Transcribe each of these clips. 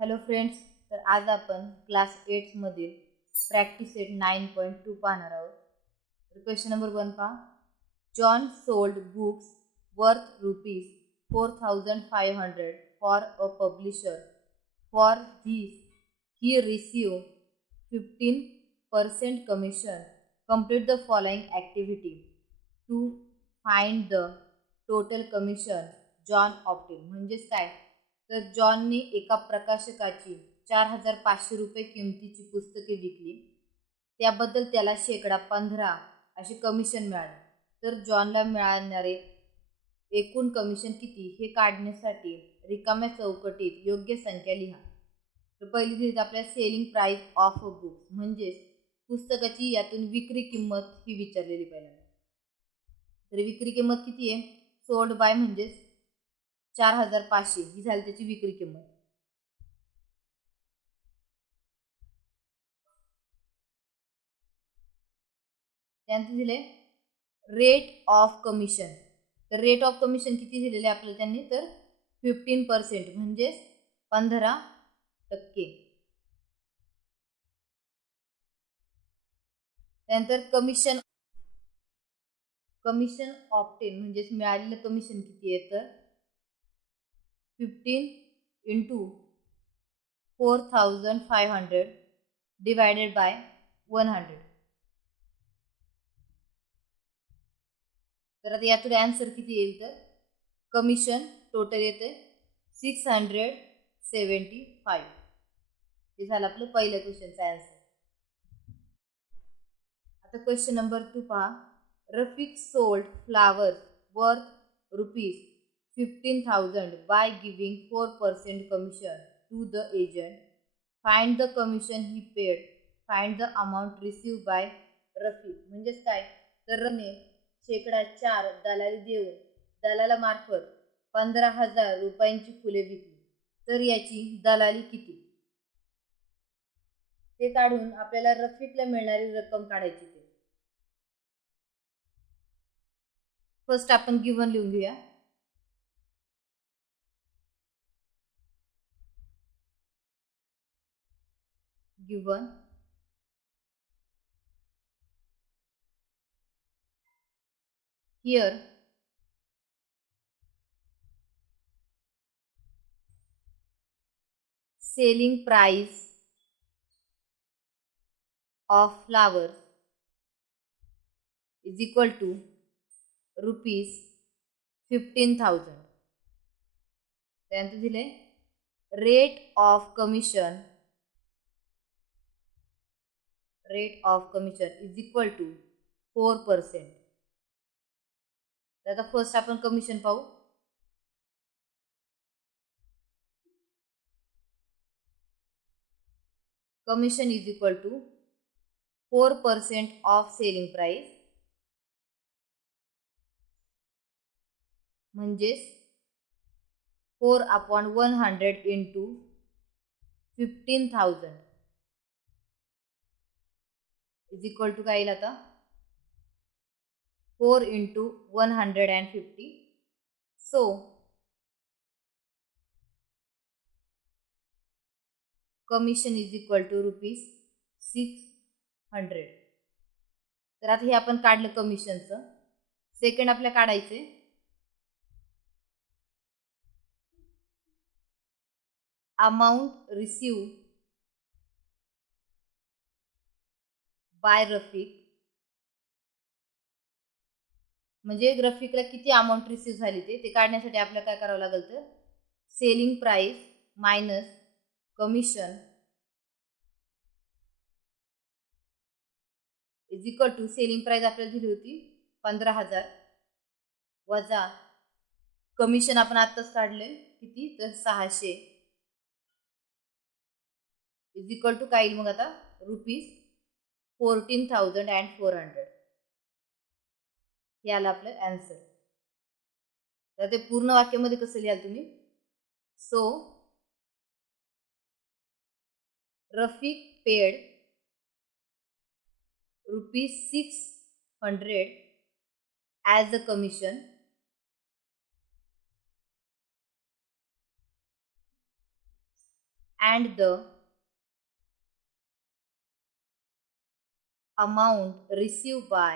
Hello friends, तर आज आपण क्लास 8 मधील प्रॅक्टिस सेट 9.2 पाहणार आहोत. तर क्वेश्चन नंबर 1 पहा. John sold books worth ₹4,500 for a publisher. For this he receive 15% commission. Complete the following activity to find the total commission John obtain. म्हणजेच काय, तर जॉनने एका प्रकाशकाची 4,500 किमतीची पुस्तके विकली. त्याबद्दल त्याला -15% असे कमिशन मिळाले. तर जॉनला मिळणारे एकूण कमिशन किती हे काढण्यासाठी रिकाम्या चौकटीत योग्य संख्या लिहा. तर पहिली दिली आपल्याला selling price of a book, म्हणजेच पुस्तकाची यातून विक्री किंमत ही विचारलेली पहिल्यांदा. तर विक्री किंमत किती आहे? सोल्ड बाय म्हणजेच 4,500 ही झाली त्याची विक्री किंमत. त्यानंतर दिले रेट ऑफ कमिशन. तर रेट ऑफ कमिशन किती दिलेले आपल्याला त्यांनी? तर 15% म्हणजेच 15%. त्यानंतर कमिशन ऑप्टेन म्हणजेच मिळालेलं कमिशन किती आहे? तर 15 इंटू 4,500 डिवायडेड बाय 100. तर आता यातून आन्सर किती येईल? तर कमिशन टोटल येते 675. हे झालं आपलं पहिल्या क्वेश्चनचा आन्सर. आता क्वेश्चन नंबर 2 पहा. Rafiq sold flowers worth ₹15,000 by giving 4% commission to the agent. Find the commission he paid. Find the amount receive by Rafiq. म्हणजेच काय, तर रफिकने -4% दलाली देऊन दलालामार्फत 15,000 रुपयांची फुले विकली. तर याची दलाली किती ते काढून आपल्याला रफिकला मिळणारी रक्कम काढायची. फर्स्ट आपण गिव्हन लिहून घेऊया. Given here selling price of flowers is equal to ₹15,000. त्यानंतर दिले rate of commission is equal to 4%. तर आता फर्स्ट आपण कमिशन पाहू. Commission is equal to 4% of selling price, म्हणजेच 4/100 इंटू 15,000 इज इक्वल टू काय येईल आता? 4 into 150. So commission is equal to ₹600. तर आता हे आपण काढलं कमिशनचं. सेकंड आपल्याला काढायचे अमाऊंट रिसीव बाय रफिक. म्हणजे रफिकला किती अमाऊंट रिसीव झाली ते काढण्यासाठी आपल्याला काय करावं लागेल? तर selling price minus commission is equal to selling price आपल्याला दिली होती 15,000 वजा कमिशन आपण आत्ताच काढले किती? तर 600 इज इक्वल टू काय येईल मग आता? ₹14,400. हे आलं आपलं आन्सर. तर ते पूर्ण वाक्यामध्ये कसं लिहाल तुम्ही? So Rafiq paid ₹600 as a commission and the amount received by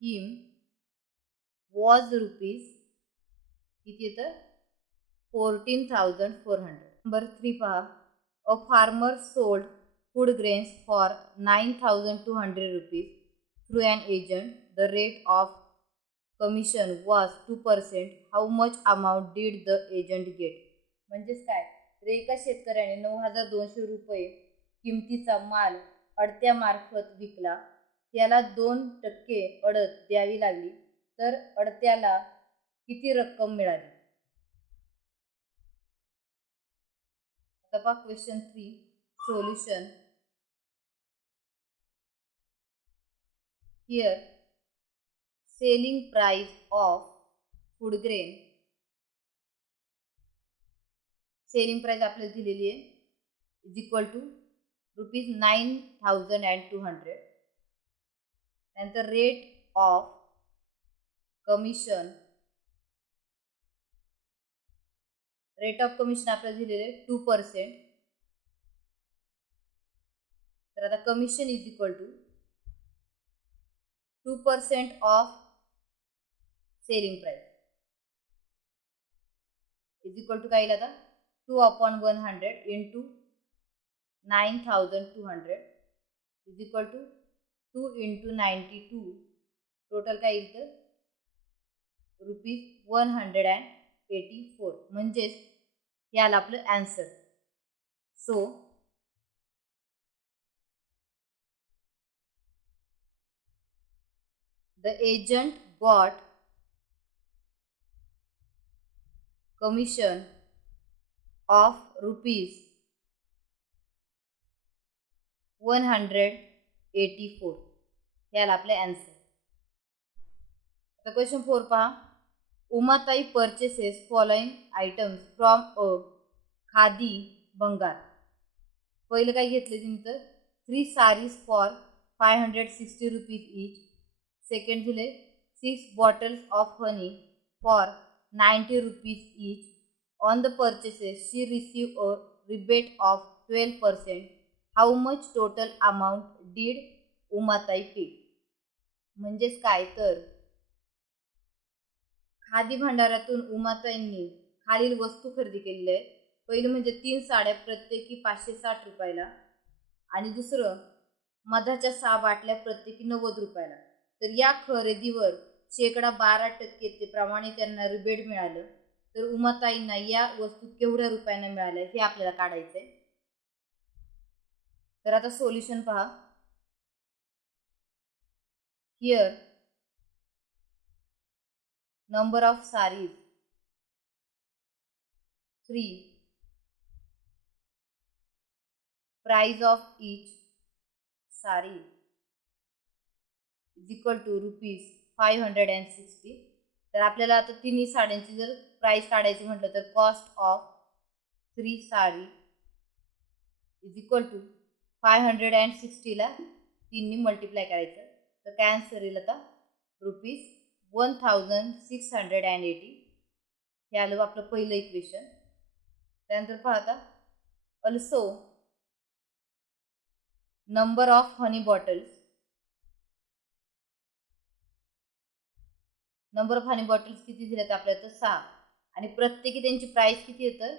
him was rupees किती येतं 14,400. Number 3 पहा. A farmer sold food grains for 9,200 rupees through an agent. The rate of commission was 2%. How much amount did the agent get? म्हणजेच काय तर एका शेतकऱ्याने 9,200 रुपये किमतीचा माल अडत्यामार्फत विकला. त्याला 2% अडत द्यावी लागली तर अडत्याला किती रक्कम मिळाली? Question 3. Solution. Here, selling price of food grain. Selling price आपल्याला दिलेली आहे is equal to rupees 9,200. And the rate of commission. Rate of commission आपल्याला दिलेले आहे 2%. तर आता commission is equal to 2% of selling price is equal to काय येईल आता 2/100 into 9,200 is equal to 2 into 92. Total काय येईल तर ₹184. म्हणजेच याला आपलं answer. So the agent got commission of rupees 184. याला आपले आन्सर. आता क्वेश्चन 4 पहा. Umatai purchases following items from a khadi भंगार. पहिलं काय घेतले तुम्ही तर 3 sarees for 560 rupees each. Second दिले 6 bottles of honey for 90 rupees each. On the purchases she received a rebate of 12%. How much total amount did Umatai pay? म्हणजेच काय तर खादी भांडारातून उमाताईंनी खालील वस्तू खरेदी केलेली आहे. पहिलं म्हणजे 3 साड्या प्रत्येकी 560 रुपयाला आणि दुसरं मधाच्या 6 बाटल्या प्रत्येकी 90 रुपयाला. तर या खरेदीवर 12% ते प्रमाणे त्यांना रिबेट मिळालं. तर उमाताईंना या वस्तू केवढ्या रुपयाने मिळाल्या हे आपल्याला काढायचंय. तर आता सोल्युशन पहा. Here number of sarees 3, price of each saree is equal to rupees 560. तर आपल्याला आता तिन्ही साड्यांची जर प्राइस काढायची म्हटलं तर cost of 3 sari is equal to 560 ला 3 ने मल्टिप्लाय करायचं. तर काय आन्सर येईल आता रुपीज 1680. हे आलं आपलं पहिलं इक्वेशन. त्यानंतर पाहता also number of honey bottles. Number of honey bottles किती दिलेत आपल्याला तर 6 आणि प्रत्येकी त्यांची प्राइस किती येतं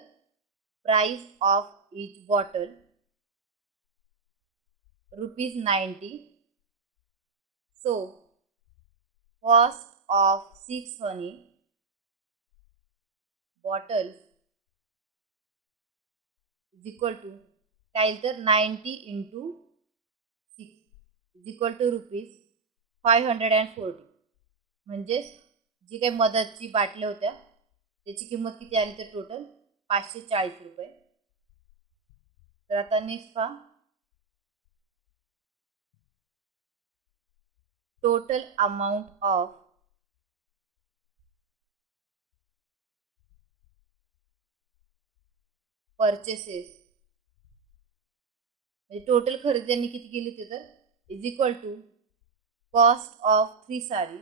price of each bottle ₹90. So cost of 6 honey bottles is equal to काय तर 90 into 6 is equal to rupees 540. म्हणजे जी काही मधाची बाटल्या होत्या त्याची किंमत किती आली तर टोटल 540 रुपये. तर आता नेक्स्ट पहा. टोटल अमाउंट ऑफ परचेसेस म्हणजे टोटल खरेदी त्यांनी किती केली ते तर is equal to cost of 3 sari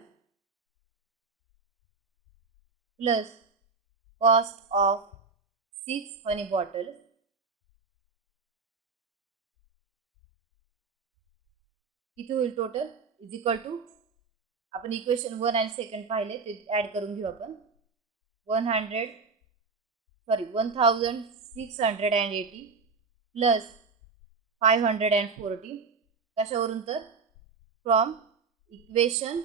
plus cost of 6 honey bottles किती होईल टोटल इज इक्वल टू आपण इक्वेशन 1 आणि सेकंड पाहिले ते ॲड करून घेऊ आपण 1680 प्लस 540 कशावरून तर फ्रॉम इक्वेशन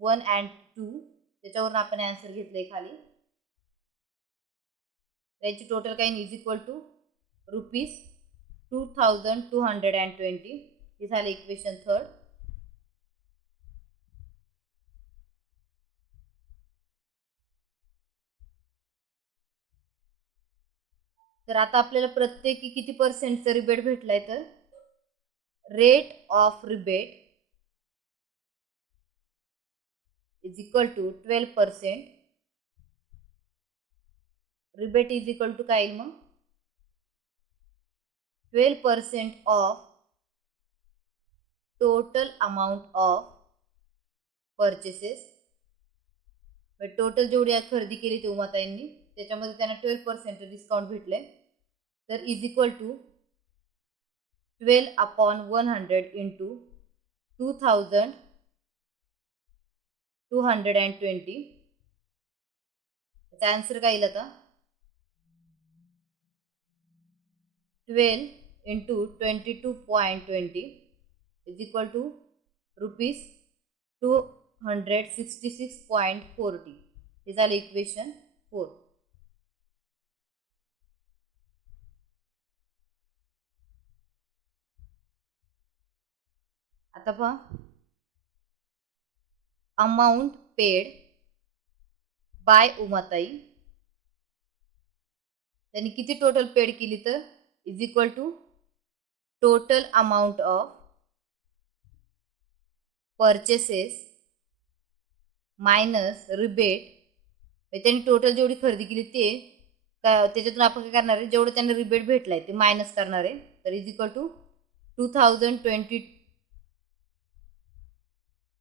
1 अँड 2 त्याच्यावरून आपण आन्सर घेतलंय खाली त्याची टोटल काही इज इक्वल टू ₹2220 हे झालं इक्वेशन 3. तर आता आपल्याला प्रत्येकी किती पर्सेंटचं रिबेट भेटलाय तर rate of rebate is equal to 12%. Rebate is equal to काय येईल मग 12% of total amount of purchases. Total जेवढी खरेदी केली ते उमाताईंनी त्याच्यामध्ये त्यांना 12% डिस्काउंट भेटले तर इज इक्वल टू 12/100 इंटू 2220. त्याचा आन्सर काय येईल आता 12 इंटू 22.20 इज इक्वल टू ₹266.40 हे झालं इक्वेशन 4. आता पहा अमाऊंट पेड बाय उमाताई त्यांनी किती टोटल पेड केली तर is equal to total amount of purchases minus rebate त्यांनी टोटल जेवढी खरेदी केली ते त्याच्यातून आपण काय करणार आहे जेवढं त्यांना रिबेट भेटलाय ते मायनस करणार आहे तर is equal to 2020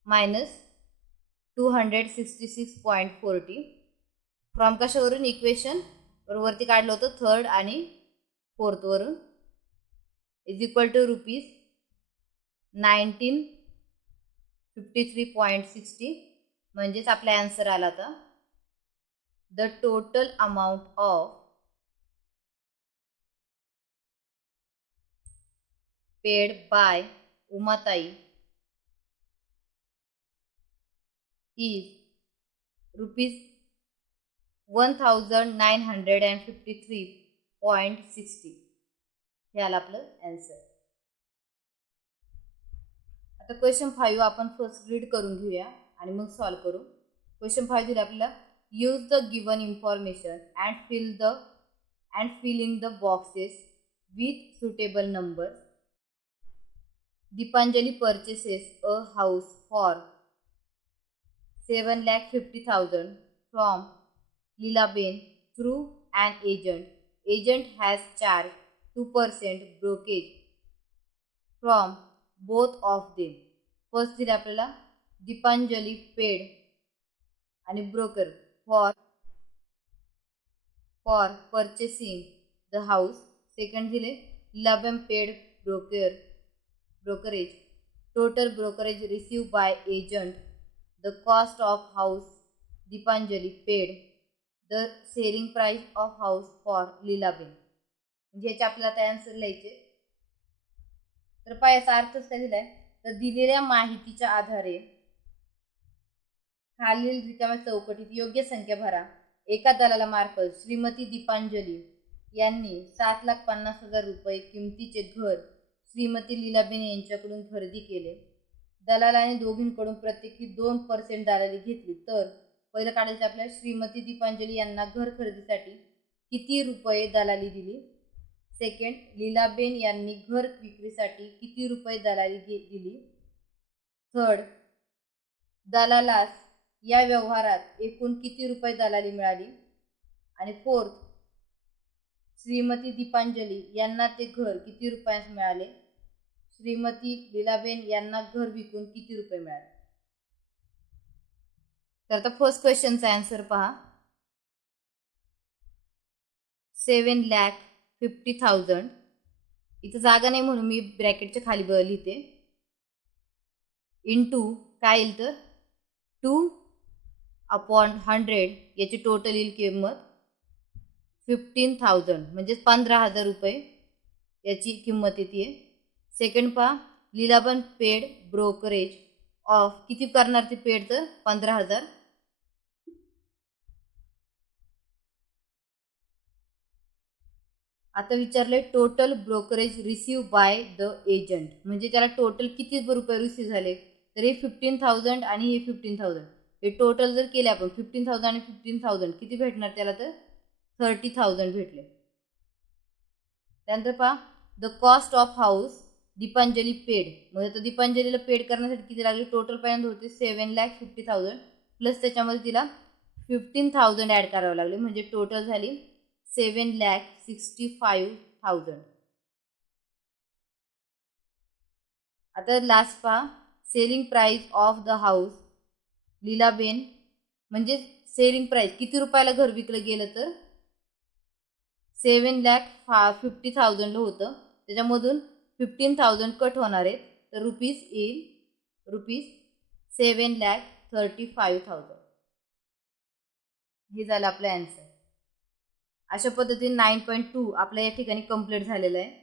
minus 266.40 from कशावरून इक्वेशन वरती काढलं होतं 3rd आणि 4th वरून इज इक्वल टू ₹1953.60 म्हणजेच आपला आन्सर आला आता the total amount of paid by Umatai is ₹1953.60 हे आलं आपलं आन्सर. आता क्वेश्चन 5 आपण फर्स्ट रीड करून घेऊया आणि मग सॉल्व करू. क्वेश्चन 5 दिले आपल्याला use the given information and fill in the boxes with suitable numbers. Deepanjali purchases a house for 7,50,000 from Leelaben through an agent. Agent has charged 2% brokerage from both of them. First दिले आपल्याला Deepanjali paid आणि broker for purchasing the house. Second दिले Leelaben paid brokerage. Total brokerage received by agent. The cost of house Deepanjali paid. The selling price of house for Leelaben. म्हणजे याचे आपल्याला आता answer लिहायचे. तर पहा याचा अर्थच काय दिलाय तर दिलेल्या माहितीच्या आधारे खालील रिकाम्या चौकटीत योग्य संख्या भरा. एका दलालामार्फत श्रीमती दीपांजली यांनी 7,50,000 रुपये किमतीचे घर श्रीमती लीलाबेन यांच्याकडून खरेदी केले. दलालाने दोघींकडून प्रत्येकी 2% दलाली घेतली तर पहिलं काढायचं आपल्याला श्रीमती दीपांजली यांना घर खरेदीसाठी किती रुपये दलाली दिली. सेकंड लीलाबेन यांनी घर विक्रीसाठी किती रुपये दलाली दिली. थर्ड दलालास या व्यवहारात एकूण किती रुपये दलाली मिळाली. आणि फोर्थ श्रीमती दीपांजली यांना ते घर किती रुपयास मिळाले. श्रीमती लीलाबेन यांना घर विकून किती रुपये मिळाले. तर आता फर्स्ट क्वेश्चनचा आन्सर पहा. 7,50,000. इथं जागा नाही म्हणून मी ब्रॅकेटच्या खाली लिहिते. इंटू काय येईल तर 2/100 याची टोटल येईल किंमत 15,000 म्हणजे 15,000 रुपये याची किंमत येते. सेकंड पहा, लीलाबन पेड ब्रोकरेज ऑफ किती करणार ती पेड तर 15,000. आता विचारले total brokerage receive by the agent, म्हणजे त्याला टोटल किती रुपये रिसीव्ह झाले तर हे 15,000 आणि हे 15,000 हे टोटल जर केले आपण 15,000 आणि 15,000 किती भेटणार त्याला तर 30,000 भेटले. त्यानंतर पहा the cost of house Deepanjali paid, म्हणजे आता दीपांजलीला पेड करण्यासाठी किती लागले टोटल पर्यंत होते 7,50,000 प्लस त्याच्यामध्ये तिला 15,000 ॲड करावे लागले म्हणजे टोटल झाली 7,65,000. आता लास्ट पहा selling price of the house Leelaben, म्हणजे सेलिंग प्राइस किती रुपयाला घर विकलं गेलं तर 7,50,000 होतं, त्याच्यामधून 15,000 कट होणार आहेत तर रुपीज येईल ₹7,35,000. हे झालं आपलं ॲन्सर. अशा पद्धतीने 9.2 आपल्या या ठिकाणी कंप्लीट झालेलं आहे.